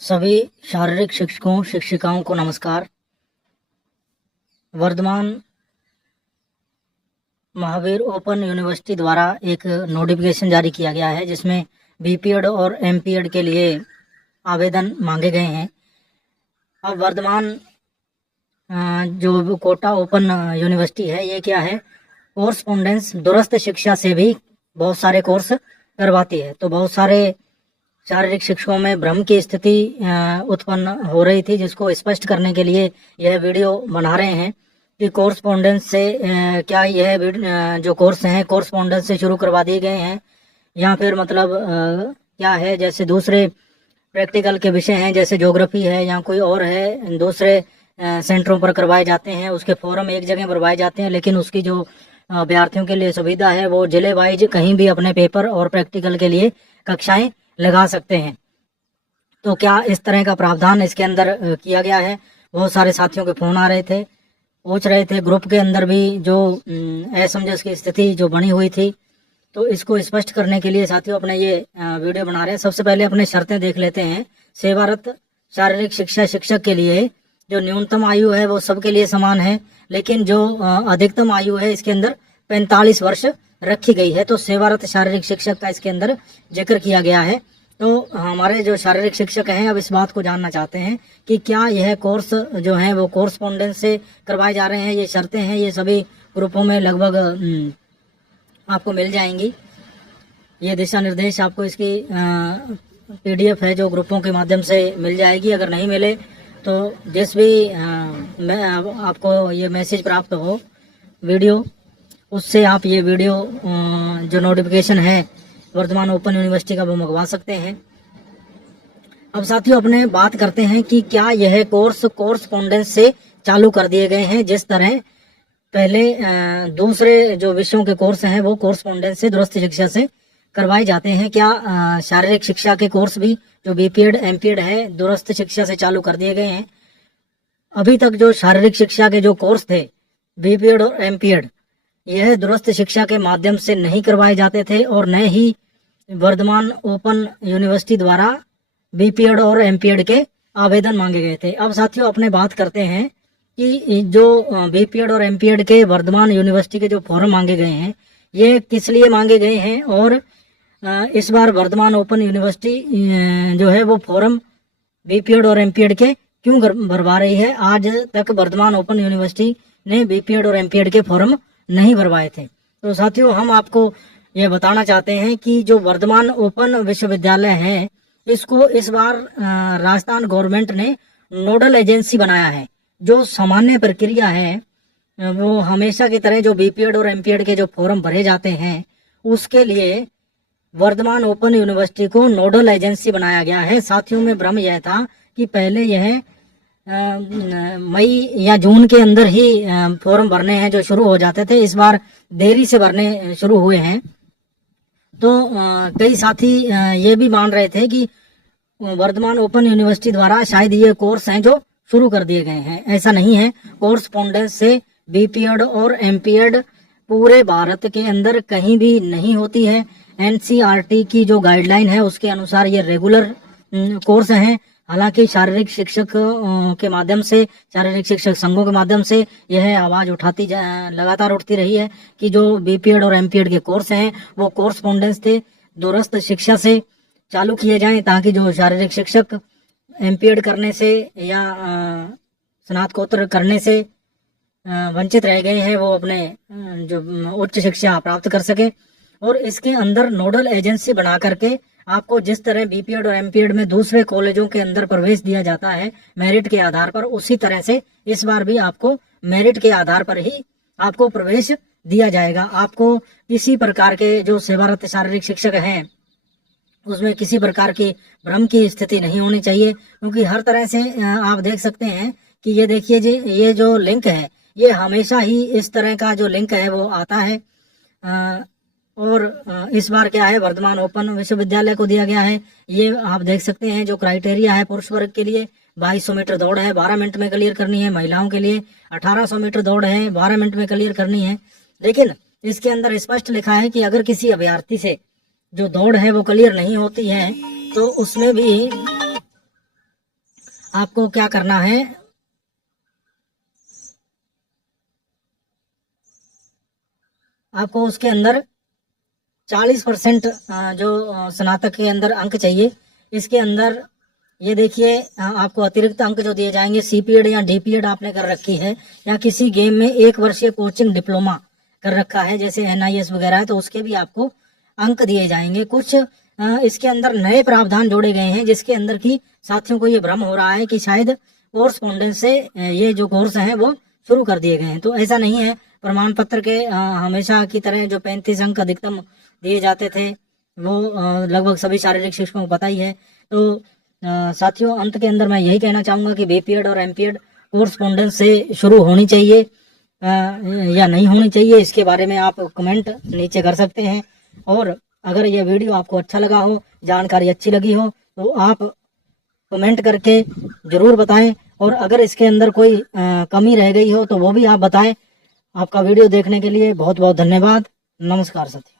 सभी शारीरिक शिक्षकों शिक्षिकाओं को नमस्कार। वर्धमान महावीर ओपन यूनिवर्सिटी द्वारा एक नोटिफिकेशन जारी किया गया है जिसमें बीपीएड और एमपीएड के लिए आवेदन मांगे गए हैं। अब वर्धमान जो कोटा ओपन यूनिवर्सिटी है ये क्या है, कोर्सपोंडेंस दूरस्थ शिक्षा से भी बहुत सारे कोर्स करवाती है। तो बहुत सारे शारीरिक शिक्षकों में भ्रम की स्थिति उत्पन्न हो रही थी, जिसको स्पष्ट करने के लिए यह वीडियो बना रहे हैं कि कोर्सपोंडेंस से क्या यह जो कोर्स हैं कोर्सपोंडेंस से शुरू करवा दिए गए हैं या फिर मतलब क्या है। जैसे दूसरे प्रैक्टिकल के विषय हैं जैसे ज्योग्राफी है या कोई और है, दूसरे सेंटरों पर करवाए जाते हैं, उसके फॉर्म एक जगह भरवाए जाते हैं, लेकिन उसकी जो अभ्यर्थियों के लिए सुविधा है वो जिले वाइज कहीं भी अपने पेपर और प्रैक्टिकल के लिए कक्षाएं लगा सकते हैं। तो क्या इस तरह का प्रावधान इसके अंदर किया गया है? बहुत सारे साथियों के फोन आ रहे थे, पूछ रहे थे। ग्रुप के अंदर भी जो असमंजस की स्थिति जो बनी हुई थी, तो इसको स्पष्ट करने के लिए साथियों अपने ये वीडियो बना रहे हैं। सबसे पहले अपने शर्तें देख लेते हैं। सेवारत शारीरिक शिक्षा शिक्षक के लिए जो न्यूनतम आयु है वो सबके लिए समान है, लेकिन जो अधिकतम आयु है इसके अंदर 45 वर्ष रखी गई है। तो सेवारत शारीरिक शिक्षक का इसके अंदर जिक्र किया गया है। तो हमारे जो शारीरिक शिक्षक हैं अब इस बात को जानना चाहते हैं कि क्या यह कोर्स जो है वो कोर्सपोंडेंस से करवाए जा रहे हैं। ये शर्तें हैं, ये सभी ग्रुपों में लगभग आपको मिल जाएंगी। ये दिशा निर्देश आपको इसकी पीडीएफ है जो ग्रुपों के माध्यम से मिल जाएगी। अगर नहीं मिले तो जिस भी आपको ये मैसेज प्राप्त हो वीडियो, उससे आप ये वीडियो जो नोटिफिकेशन है वर्धमान ओपन यूनिवर्सिटी का वो मंगवा सकते हैं। अब साथियों अपने बात करते हैं कि क्या यह कोर्स कोर्सपोंडेंस से चालू कर दिए गए हैं। जिस तरह पहले दूसरे जो विषयों के कोर्स हैं वो कोर्सपोंडेंस से दूरस्थ शिक्षा से करवाए जाते हैं, क्या शारीरिक शिक्षा के कोर्स भी जो बीपीएड एमपीएड है दूरस्थ शिक्षा से चालू कर दिए गए हैं? अभी तक जो शारीरिक शिक्षा के जो कोर्स थे बीपीएड और एमपीएड, यह दूरस्थ शिक्षा के माध्यम से नहीं करवाए जाते थे और न ही वर्धमान ओपन यूनिवर्सिटी द्वारा बीपीएड और एमपीएड के आवेदन मांगे गए थे। अब साथियों अपने बात करते हैं कि जो बीपीएड और एमपीएड के वर्धमान यूनिवर्सिटी के जो फॉर्म मांगे गए हैं ये किस लिए मांगे गए हैं और इस बार वर्धमान ओपन यूनिवर्सिटी जो है वो फॉर्म बीपीएड और एमपीएड के क्यों भरवा रही है। आज तक वर्धमान ओपन यूनिवर्सिटी ने बीपीएड और एमपीएड के फॉर्म नहीं भरवाए थे। तो साथियों हम आपको ये बताना चाहते हैं कि जो वर्धमान ओपन विश्वविद्यालय है इसको इस बार राजस्थान गवर्नमेंट ने नोडल एजेंसी बनाया है। जो सामान्य प्रक्रिया है वो हमेशा की तरह जो बीपीएड और एमपीएड के जो फॉर्म भरे जाते हैं उसके लिए वर्धमान ओपन यूनिवर्सिटी को नोडल एजेंसी बनाया गया है। साथियों में भ्रम यह था कि पहले यह मई या जून के अंदर ही फॉर्म भरने हैं जो शुरू हो जाते थे, इस बार देरी से भरने शुरू हुए हैं। तो कई साथी ये भी मान रहे थे कि वर्धमान ओपन यूनिवर्सिटी द्वारा शायद ये कोर्स हैं जो शुरू कर दिए गए हैं। ऐसा नहीं है। कोर्सपोंडेंस से बीपीएड और एमपीएड पूरे भारत के अंदर कहीं भी नहीं होती है। एनसीईआरटी की जो गाइडलाइन है उसके अनुसार ये रेगुलर कोर्स हैं। हालांकि शारीरिक शिक्षक के माध्यम से, शारीरिक शिक्षक संघों के माध्यम से यह आवाज लगातार उठती रही है कि जो बीपीएड और एमपीएड के कोर्स हैं वो कोर्सपोंडेंस थे दूरस्थ शिक्षा से चालू किए जाएं, ताकि जो शारीरिक शिक्षक एमपीएड करने से या स्नातकोत्तर करने से वंचित रह गए हैं वो अपने जो उच्च शिक्षा प्राप्त कर सके। और इसके अंदर नोडल एजेंसी बना करके आपको जिस तरह बीपीएड और एमपीएड में दूसरे कॉलेजों के अंदर प्रवेश दिया जाता है मेरिट के आधार पर, उसी तरह से इस बार भी आपको मेरिट के आधार पर ही आपको प्रवेश दिया जाएगा। आपको किसी प्रकार के जो सेवारत शारीरिक शिक्षक हैं उसमें किसी प्रकार की भ्रम की स्थिति नहीं होनी चाहिए, क्योंकि हर तरह से आप देख सकते हैं कि ये देखिए जी, ये जो लिंक है ये हमेशा ही इस तरह का जो लिंक है वो आता है। और इस बार क्या है, वर्धमान ओपन विश्वविद्यालय को दिया गया है। ये आप देख सकते हैं जो क्राइटेरिया है पुरुष वर्ग के लिए 2200 मीटर दौड़ है, 12 मिनट में क्लियर करनी है। महिलाओं के लिए 1800 मीटर दौड़ है, 12 मिनट में क्लियर करनी है। लेकिन इसके अंदर स्पष्ट लिखा है कि अगर किसी अभ्यर्थी से जो दौड़ है वो क्लियर नहीं होती है तो उसमें भी आपको क्या करना है, आपको उसके अंदर 40% जो स्नातक के अंदर अंक चाहिए, इसके अंदर ये देखिए आपको अतिरिक्त अंक जो दिए जाएंगे, सीपीएड या डीपीएड आपने कर रखी है या किसी गेम में 1 वर्षीय कोचिंग डिप्लोमा कर रखा है जैसे एनआईएस वगैरह है, तो उसके भी आपको अंक दिए जाएंगे। कुछ इसके अंदर नए प्रावधान जोड़े गए हैं जिसके अंदर की साथियों को ये भ्रम हो रहा है कि शायद कोर्सपोंडेंस से ये जो कोर्स हैं वो शुरू कर दिए गए हैं, तो ऐसा नहीं है। प्रमाण पत्र के हमेशा की तरह जो 35 अंक अधिकतम दिए जाते थे वो लगभग सभी शारीरिक शिक्षकों को पता ही है। तो साथियों, अंत के अंदर मैं यही कहना चाहूँगा कि बीपीएड और एमपीएड कोर्सपोंडेंस से शुरू होनी चाहिए या नहीं होनी चाहिए, इसके बारे में आप कमेंट नीचे कर सकते हैं। और अगर यह वीडियो आपको अच्छा लगा हो, जानकारी अच्छी लगी हो, तो आप कमेंट करके ज़रूर बताएं। और अगर इसके अंदर कोई कमी रह गई हो तो वो भी आप बताएं। आपका वीडियो देखने के लिए बहुत बहुत धन्यवाद। नमस्कार साथियों।